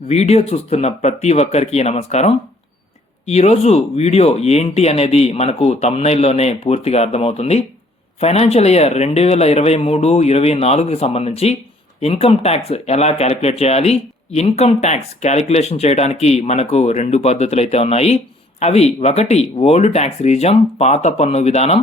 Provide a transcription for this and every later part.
Video చూస్తున్న ప్రతి ఒక్కరికి నమస్కారం. ఈరోజు వీడియో ఏంటి అనేది మనకు థంబ్నెయిల్లోనే పూర్తిగా అర్థమవుతుంది. ఫైనాన్షియల్ ఇయర్ 2023-24కి సంబంధించి ఇన్కమ్ ట్యాక్స్ ఎలా క్యాలిక్యులేట్ చేయాలి, ఇన్కమ్ ట్యాక్స్ క్యాలిక్యులేషన్ చేయడానికి మనకు 2 పద్ధతులు అయితే ఉన్నాయి. అవి 1 ఓల్డ్ ట్యాక్స్ రీజం పాత పన్ను విధానం,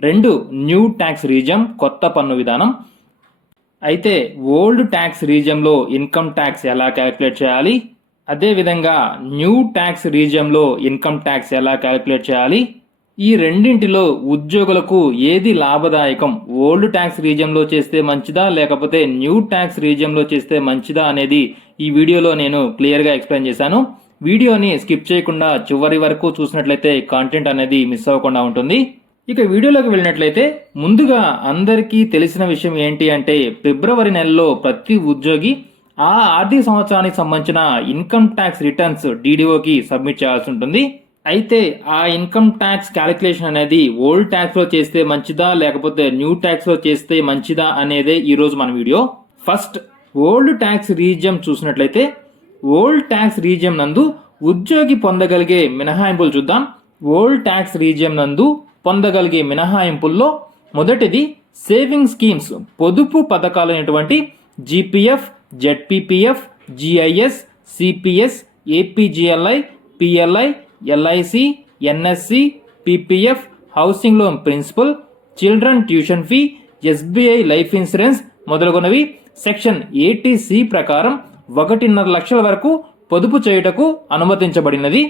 2 న్యూ ట్యాక్స్ రీజం కొత్త పన్ను విధానం. అయితే ఓల్డ్ ట్యాక్స్ రీజియంలో ఇన్కమ్ ట్యాక్స్ ఎలా క్యాలిక్యులేట్ చేయాలి, అదేవిధంగా న్యూ ట్యాక్స్ రీజియంలో ఇన్కమ్ ట్యాక్స్ ఎలా క్యాలిక్యులేట్ చేయాలి, ఈ రెండింటిలో ఉద్యోగులకు ఏది లాభదాయకం, ఓల్డ్ ట్యాక్స్ రీజియంలో చేస్తే మంచిదా లేకపోతే న్యూ ట్యాక్స్ రీజియంలో చేస్తే మంచిదా అనేది ఈ వీడియోలో నేను క్లియర్గా ఎక్స్ప్లెయిన్ చేశాను. వీడియోని స్కిప్ చేయకుండా చివరి వరకు చూసినట్లయితే కాంటెంట్ అనేది మిస్ అవ్వకుండా ఉంటుంది. ఇక వీడియోలోకి వెళ్ళినట్లయితే ముందుగా అందరికీ తెలిసిన విషయం ఏంటి అంటే ఫిబ్రవరి నెలలో ప్రతి ఉద్యోగి ఆ ఆర్థిక సంవత్సరానికి సంబంధించిన ఇన్కమ్ ట్యాక్స్ రిటర్న్స్ డీడీఓకి సబ్మిట్ చేయాల్సి ఉంటుంది. అయితే ఆ ఇన్కమ్ ట్యాక్స్ క్యాలిక్యులేషన్ అనేది ఓల్డ్ ట్యాక్స్ లో చేస్తే మంచిదా లేకపోతే న్యూ ట్యాక్స్ లో చేస్తే మంచిదా అనేదే ఈరోజు మన వీడియో. ఫస్ట్ ఓల్డ్ ట్యాక్స్ రీజియం చూసినట్లయితే ఓల్డ్ ట్యాక్స్ రీజియం నందు ఉద్యోగి పొందగలిగే మినహాయింపులు చూద్దాం. ఓల్డ్ ట్యాక్స్ రీజియం నందు పొందగలిగే మినహాయింపుల్లో మొదటిది సేవింగ్ స్కీమ్స్ పొదుపు పథకాలైనటువంటి GPF, ZPPF, GIS, CPS, APGLI, PLI, LIC, NSC, PPF, housing loan principal, children tuition fee, SBI life insurance మొదలగునవి సెక్షన్ 80C ప్రకారం 1.5 లక్షల వరకు పొదుపు చేయుటకు అనుమతించబడినది.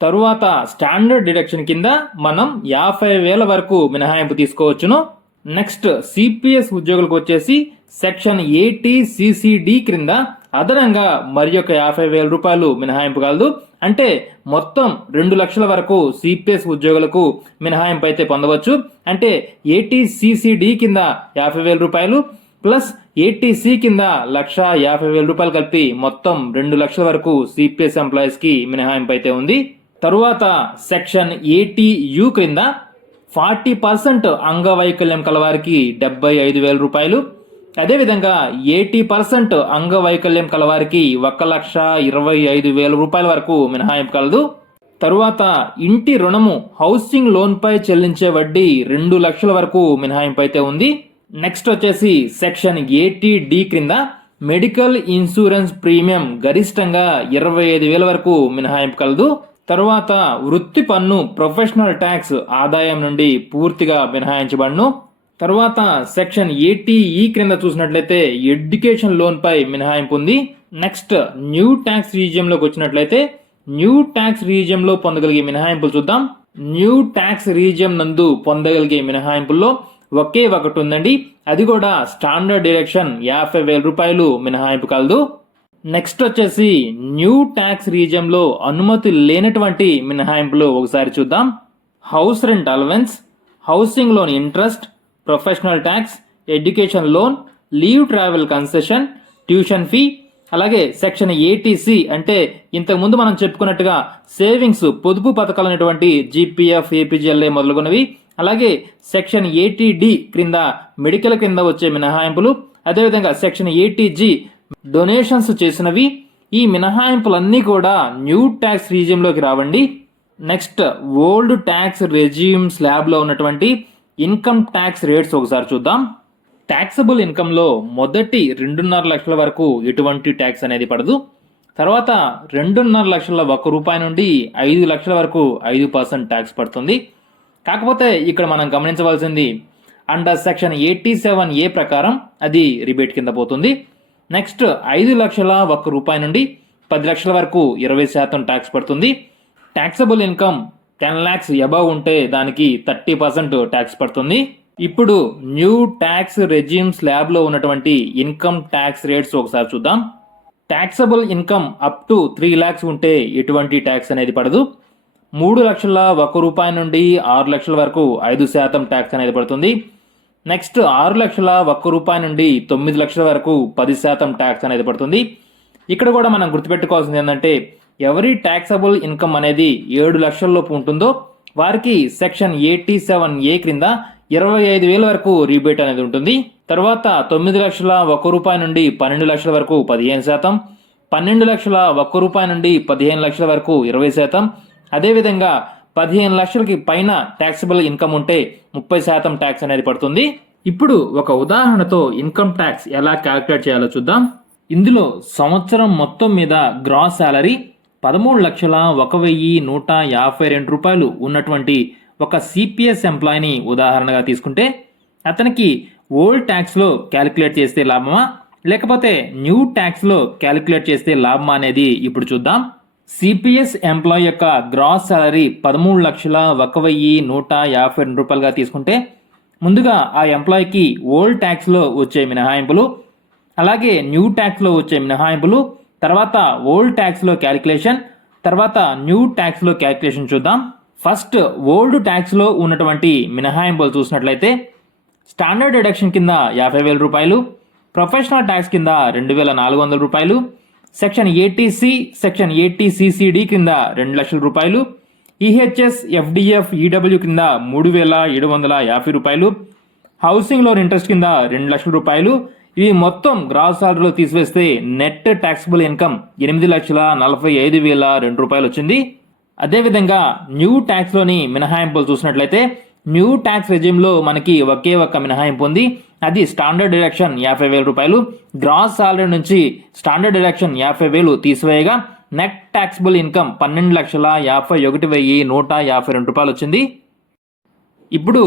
తరువాత స్టాండర్డ్ డిడక్షన్ కింద మనం 50,000 వరకు మినహాయింపు తీసుకోవచ్చును. నెక్స్ట్ సిపిఎస్ ఉద్యోగులకు వచ్చేసి సెక్షన్ 80CCD క్రింద అదనంగా మరి ఒక 50,000 రూపాయలు మినహాయింపు కలదు. అంటే మొత్తం 2 లక్షల వరకు సిపిఎస్ ఉద్యోగులకు మినహాయింపు అయితే పొందవచ్చు. అంటే 80CCD కింద 50,000 రూపాయలు ప్లస్ 80C కింద 1,50,000 రూపాయలు కలిపి మొత్తం 2 లక్షల వరకు సిపిఎస్ ఎంప్లాయీస్ కి మినహాయింపు అయితే ఉంది. తరువాత సెక్షన్ 80U క్రింద 40% అంగవైకల్యం కలవారికి 75,000 రూపాయలు, అదేవిధంగా 80% అంగవైకల్యం కలవారికి 1,25,000 రూపాయల వరకు మినహాయింపు కలదు. తరువాత ఇంటి రుణము హౌసింగ్ లోన్ పై చెల్లించే వడ్డీ 2 లక్షల వరకు మినహాయింపు అయితే ఉంది. నెక్స్ట్ వచ్చేసి సెక్షన్ 80D క్రింద మెడికల్ ఇన్సూరెన్స్ ప్రీమియం గరిష్టంగా 25,000 వరకు మినహాయింపు కలదు. తరువాత వృత్తి పన్ను ప్రొఫెషనల్ ట్యాక్స్ ఆదాయం నుండి పూర్తిగా మినహాయించబడును. తరువాత సెక్షన్ 80E క్రింద చూసినట్లయితే ఎడ్యుకేషన్ లోన్ పై మినహాయింపు ఉంది. నెక్స్ట్ న్యూ ట్యాక్స్ రీజియంలోకి వచ్చినట్లయితే న్యూ ట్యాక్స్ రీజియంలో పొందగలిగే మినహాయింపులు చూద్దాం. న్యూ ట్యాక్స్ రీజియం నందు పొందగలిగే మినహాయింపుల్లో ఒకే ఒకటి ఉందండి, అది కూడా స్టాండర్డ్ డిడక్షన్ 50,000 రూపాయలు మినహాయింపు కలదు. నెక్స్ట్ వచ్చేసి న్యూ ట్యాక్స్ రీజియంలో అనుమతి లేనటువంటి మినహాయింపులు ఒకసారి చూద్దాం. House rent allowance, housing loan interest, professional tax, education loan, leave travel concession, tuition fee, అలాగే సెక్షన్ 80C అంటే ఇంతకుముందు మనం చెప్పుకున్నట్టుగా సేవింగ్స్ పొదుపు పథకాలు అనేటువంటి జీపీఎఫ్, ఏపీజీఎల్ఐ మొదలుగునవి, అలాగే సెక్షన్ 80D క్రింద మెడికల్ కింద వచ్చే మినహాయింపులు, అదేవిధంగా సెక్షన్ 80G డొనేషన్స్ చేసినవి. ఈ మినహాయింపులన్నీ కూడా న్యూ ట్యాక్స్ రీజియంలోకి రావండి. Next old tax resume slab లో ఉన్నటువంటి ఇన్కమ్ ట్యాక్స్ రేట్స్ ఒకసారి చూద్దాం. ట్యాక్సబుల్ ఇన్కమ్ లో మొదటి 2.5 లక్షల వరకు ఎటువంటి ట్యాక్స్ అనేది పడదు. తర్వాత 2.5 లక్షల రూపాయి నుండి 5 లక్షల వరకు 5% ట్యాక్స్ పడుతుంది. కాకపోతే ఇక్కడ మనం గమనించవలసింది అండర్ సెక్షన్ 87A ప్రకారం అది రిబేట్ కింద పోతుంది. నెక్స్ట్ 5 లక్షల రూపాయి నుండి 10 లక్షల వరకు 20% ట్యాక్స్ పడుతుంది. ట్యాక్సబుల్ ఇన్కమ్ 10 lakhs అబవ్ ఉంటే దానికి 30% ట్యాక్స్ పడుతుంది. ఇప్పుడు న్యూ ట్యాక్స్ రెజ్యూమ్ స్లాబ్ లో ఉన్నటువంటి ఇన్కమ్ ట్యాక్స్ రేట్స్ ఒకసారి చూద్దాం. Taxable income up to 3 lakhs ఉంటే ఎటువంటి ట్యాక్స్ అనేది పడదు. 3 లక్షల రూపాయి నుండి 6 లక్షల వరకు 5% ట్యాక్స్ అనేది పడుతుంది. నెక్స్ట్ 6 లక్షల రూపాయి నుండి 9 లక్షల వరకు 10% ట్యాక్స్ అనేది పడుతుంది. ఇక్కడ కూడా మనం గుర్తుపెట్టుకోవాల్సింది ఏంటంటే ఎవరి ట్యాక్సబుల్ ఇన్కమ్ అనేది 7 లక్షల లోపు ఉంటుందో వారికి సెక్షన్ 87A క్రింద 25,000 వరకు రీబేట్ అనేది ఉంటుంది. తర్వాత 9 లక్షల రూపాయి నుండి 12 లక్షల వరకు 15%, 12,01,000 నుండి 15 లక్షల వరకు 20%, అదేవిధంగా 15 లక్షలకి పైన ట్యాక్సిబుల్ ఇన్కమ్ ఉంటే 30% ట్యాక్స్ అనేది పడుతుంది. ఇప్పుడు ఒక ఉదాహరణతో ఇన్కమ్ ట్యాక్స్ ఎలా క్యాలిక్యులేట్ చేయాలో చూద్దాం. ఇందులో సంవత్సరం మొత్తం మీద గ్రాస్ శాలరీ 13,01,152 రూపాయలు ఉన్నటువంటి ఒక సిపిఎస్ ఎంప్లాయీని ఉదాహరణగా తీసుకుంటే అతనికి ఓల్డ్ ట్యాక్స్లో క్యాలిక్యులేట్ చేస్తే లాభమా లేకపోతే న్యూ ట్యాక్స్లో క్యాలిక్యులేట్ చేస్తే లాభమా అనేది ఇప్పుడు చూద్దాం. సిపిఎస్ ఎంప్లాయీ యొక్క గ్రాస్ శాలరీ 13,01,152 రూపాయలుగా తీసుకుంటే ముందుగా ఆ ఎంప్లాయీకి ఓల్డ్ ట్యాక్స్లో వచ్చే మినహాయింపులు, అలాగే న్యూ ట్యాక్స్లో వచ్చే మినహాయింపులు, తర్వాత ఓల్డ్ ట్యాక్స్లో క్యాలిక్యులేషన్, తర్వాత న్యూ ట్యాక్స్లో క్యాలిక్యులేషన్ చూద్దాం. ఫస్ట్ ఓల్డ్ ట్యాక్స్లో ఉన్నటువంటి మినహాయింపులు చూసినట్లయితే స్టాండర్డ్ డిడక్షన్ కింద 50,000 రూపాయలు, ప్రొఫెషనల్ ట్యాక్స్ కింద 2,400 రూపాయలు, సెక్షన్ 80C, సెక్షన్ 80CCD కింద 2 లక్షల రూపాయలు, ఈహెచ్ఎస్, ఎఫ్డిఎఫ్, ఈడబ్ల్యూ కింద 3,750 రూపాయలు, హౌసింగ్ లోన్ ఇంట్రెస్ట్ కింద 2 లక్షల రూపాయలు. ఇవి మొత్తం గ్రాస్ సాలరీలో తీసివేస్తే నెట్ ట్యాక్సిబుల్ ఇన్కమ్ 8,45,002 రూపాయలు వచ్చింది. అదేవిధంగా న్యూ ట్యాక్స్లోని మినహాయింపులు చూసినట్లయితే న్యూ ట్యాక్స్ రెజ్యూమ్లో మనకి ఒకే ఒక్క మినహాయింపు ఉంది. అది స్టాండర్డ్ డిడక్షన్ 50,000 రూపాయలు. గ్రాస్ సాలరీ నుంచి స్టాండర్డ్ డిడక్షన్ 50,000 తీసివేయగా నెట్ ట్యాక్సిబుల్ ఇన్కమ్ 12,51,152 రూపాయలు వచ్చింది. ఇప్పుడు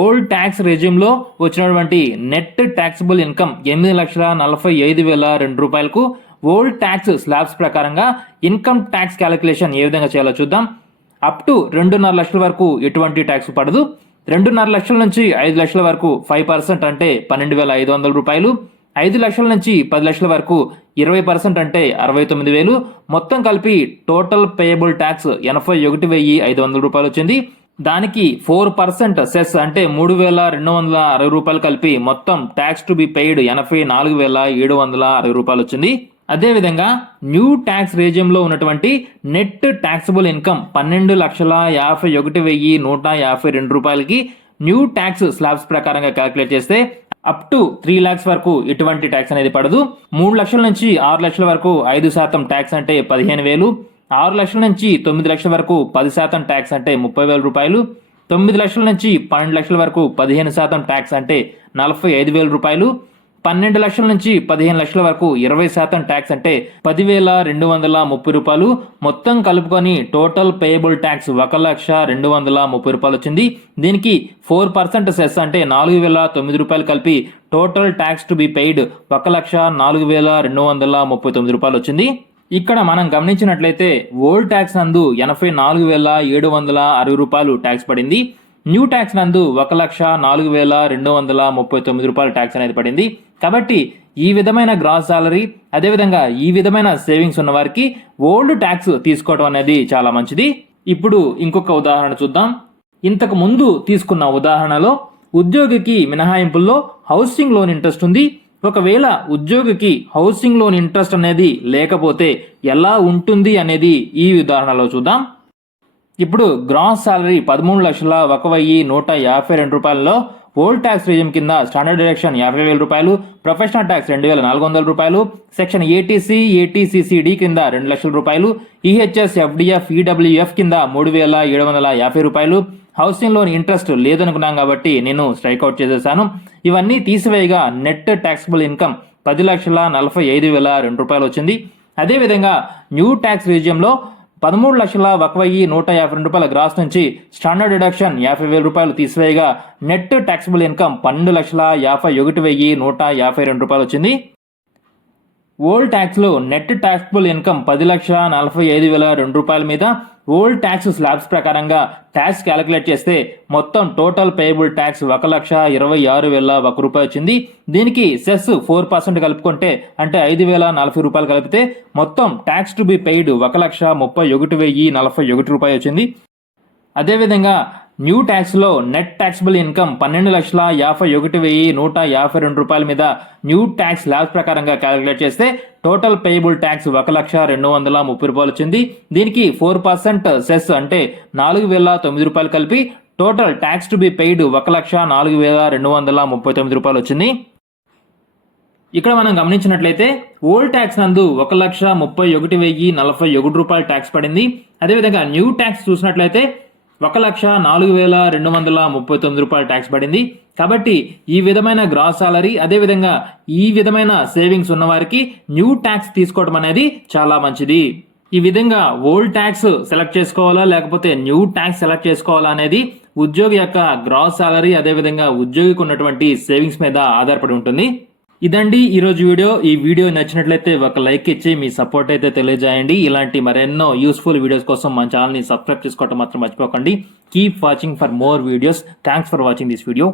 ఓల్డ్ ట్యాక్స్ రెజ్యూమ్లో వచ్చినటువంటి నెట్ ట్యాక్సిబుల్ ఇన్కమ్ 8,45,002 రూపాయలకు ఓల్డ్ ట్యాక్స్ స్లాబ్స్ ప్రకారంగా ఇన్కమ్ ట్యాక్స్ క్యాలిక్యులేషన్ ఏ విధంగా చేయాలో చూద్దాం. అప్ టు 2.5 లక్షల వరకు ఎటువంటి ట్యాక్స్ పడదు. 2.5 లక్షల నుంచి 5 లక్షల వరకు 5% అంటే 12,500 రూపాయలు, 5 లక్షల నుంచి 10 లక్షల వరకు 20% అంటే 69,000, మొత్తం కలిపి టోటల్ పేయబుల్ ట్యాక్స్ 81,500 రూపాయలు వచ్చింది. దానికి 4% సెస్ అంటే 3,260 రూపాయలు కలిపి మొత్తం ట్యాక్స్ టు బి పెయిడ్ 84,760 రూపాయలు వచ్చింది. అదేవిధంగా న్యూ ట్యాక్స్ రేజియంలో ఉన్నటువంటి నెట్ ట్యాక్సిబుల్ ఇన్కమ్ 12,51,152 రూపాయలకి న్యూ ట్యాక్స్ స్లాబ్స్ ప్రకారంగా క్యాలిక్యులేట్ చేస్తే అప్ టు 3 lakhs వరకు ఎటువంటి ట్యాక్స్ అనేది పడదు. 3 లక్షల నుంచి 6 లక్షల వరకు 5% ట్యాక్స్ అంటే 15,000, 6 లక్షల నుంచి 9 లక్షల వరకు 10% ట్యాక్స్ అంటే 30,000 రూపాయలు, 9 లక్షల నుంచి 12 లక్షల వరకు 15% ట్యాక్స్ అంటే 45,000 రూపాయలు, 12 లక్షల నుంచి 15 లక్షల వరకు 20% ట్యాక్స్ అంటే 10,230 రూపాయలు, మొత్తం కలుపుకొని టోటల్ పేయబుల్ ట్యాక్స్ 1,02,30 రూపాయలు వచ్చింది. దీనికి 4% సెస్ అంటే 4,009 రూపాయలు కలిపి total tax to be paid 1,04,239 రూపాయలు వచ్చింది. ఇక్కడ మనం గమనించినట్లయితే ఓల్డ్ ట్యాక్స్ నందు 84,760 రూపాయలు ట్యాక్స్ పడింది. న్యూ ట్యాక్స్ నందు 1,04,239 రూపాయలు ట్యాక్స్ అనేది పడింది. కాబట్టి ఈ విధమైన గ్రాస్ సాలరీ అదేవిధంగా ఈ విధమైన సేవింగ్స్ ఉన్న వారికి ఓల్డ్ ట్యాక్స్ తీసుకోవడం అనేది చాలా మంచిది. ఇప్పుడు ఇంకొక ఉదాహరణ చూద్దాం. ఇంతకు ముందు తీసుకున్న ఉదాహరణలో ఉద్యోగికి మినహాయింపుల్లో హౌసింగ్ లోన్ ఇంట్రెస్ట్ ఉంది. ఒకవేళ ఉద్యోగికి హౌసింగ్ లోన్ ఇంట్రెస్ట్ అనేది లేకపోతే ఎలా ఉంటుంది అనేది ఈ ఉదాహరణలో చూద్దాం. ఇప్పుడు గ్రాస్ సాలరీ 13,01,152 రూపాయలలో ఓల్డ్ ట్యాక్స్ రిజిమ్ కింద స్టాండర్డ్ డిడక్షన్ 50,000 రూపాయలు, ప్రొఫెషనల్ ట్యాక్స్ 2,400 రూపాయలు, సెక్షన్ 80C, 80CCD కింద 2 లక్షల రూపాయలు, ఈహెచ్ఎస్, ఎఫ్డిఎఫ్, ఈడబ్ల్యూఎఫ్ కింద 3,750 రూపాయలు, హౌసింగ్ లోన్ ఇంట్రెస్ట్ లేదనుకున్నాం కాబట్టి నేను స్ట్రైక్అవుట్ చేసేసాను. ఇవన్నీ తీసివేయగా నెట్ ట్యాక్సిబుల్ ఇన్కమ్ 10,45,002 రూపాయలు వచ్చింది. అదేవిధంగా న్యూ ట్యాక్స్ రీజియంలో 13,01,152 రూపాయల గ్రాస్ నుంచి స్టాండర్డ్ డిడక్షన్ 50,000 రూపాయలు తీసివేయగా నెట్ ట్యాక్సిబుల్ ఇన్కమ్ 12,51,152 రూపాయలు వచ్చింది. ఓల్డ్ ట్యాక్స్లో నెట్ ట్యాక్సిబుల్ ఇన్కమ్ 10,45,002 రూపాయల మీద ఓల్డ్ ట్యాక్స్ స్లాబ్స్ ప్రకారంగా ట్యాక్స్ క్యాలిక్యులేట్ చేస్తే మొత్తం టోటల్ పేయబుల్ ట్యాక్స్ 1,26,001 రూపాయలు వచ్చింది. దీనికి సెస్ 4% కలుపుకుంటే అంటే 5,040 రూపాయలు కలిపితే మొత్తం ట్యాక్స్ టు బి పెయిడ్ 1,31,041 రూపాయలు వచ్చింది. అదేవిధంగా న్యూ ట్యాక్స్లో నెట్ ట్యాక్సిబుల్ ఇన్కమ్ 12,51,152 రూపాయల మీద న్యూ ట్యాక్స్ స్లాబ్స్ ప్రకారంగా క్యాలిక్యులేట్ చేస్తే టోటల్ పేయబుల్ ట్యాక్స్ 1,02,30 రూపాయలు వచ్చింది. దీనికి 4% సెస్ అంటే 4,009 రూపాయలు కలిపి total tax to be paid 1,04,239 రూపాయలు వచ్చింది. ఇక్కడ మనం గమనించినట్లయితే ఓల్డ్ ట్యాక్స్ నందు 1,31,041 రూపాయల ట్యాక్స్ పడింది. అదేవిధంగా న్యూ ట్యాక్స్ చూసినట్లయితే 1,04,239 రూపాయల ట్యాక్స్ పడింది. కాబట్టి ఈ విధమైన గ్రాస్ సాలరీ అదేవిధంగా ఈ విధమైన సేవింగ్స్ ఉన్న వారికి న్యూ ట్యాక్స్ తీసుకోవడం అనేది చాలా మంచిది. ఈ విధంగా ఓల్డ్ ట్యాక్స్ సెలెక్ట్ చేసుకోవాలా లేకపోతే న్యూ ట్యాక్స్ సెలెక్ట్ చేసుకోవాలా అనేది ఉద్యోగి యొక్క గ్రాస్ సాలరీ అదేవిధంగా ఉద్యోగికి ఉన్నటువంటి సేవింగ్స్ మీద ఆధారపడి ఉంటుంది. ఇదండి ఈరోజు వీడియో. ఈ వీడియో నచ్చినట్లయితే ఒక లైక్ ఇచ్చి మీ సపోర్ట్ అయితే తెలియజేయండి. ఇలాంటి మరెన్నో యూస్ఫుల్ వీడియోస్ కోసం మన ఛానల్ని సబ్స్క్రైబ్ చేసుకోవడం మాత్రం మర్చిపోకండి. Keep watching for more videos. Thanks for watching this video.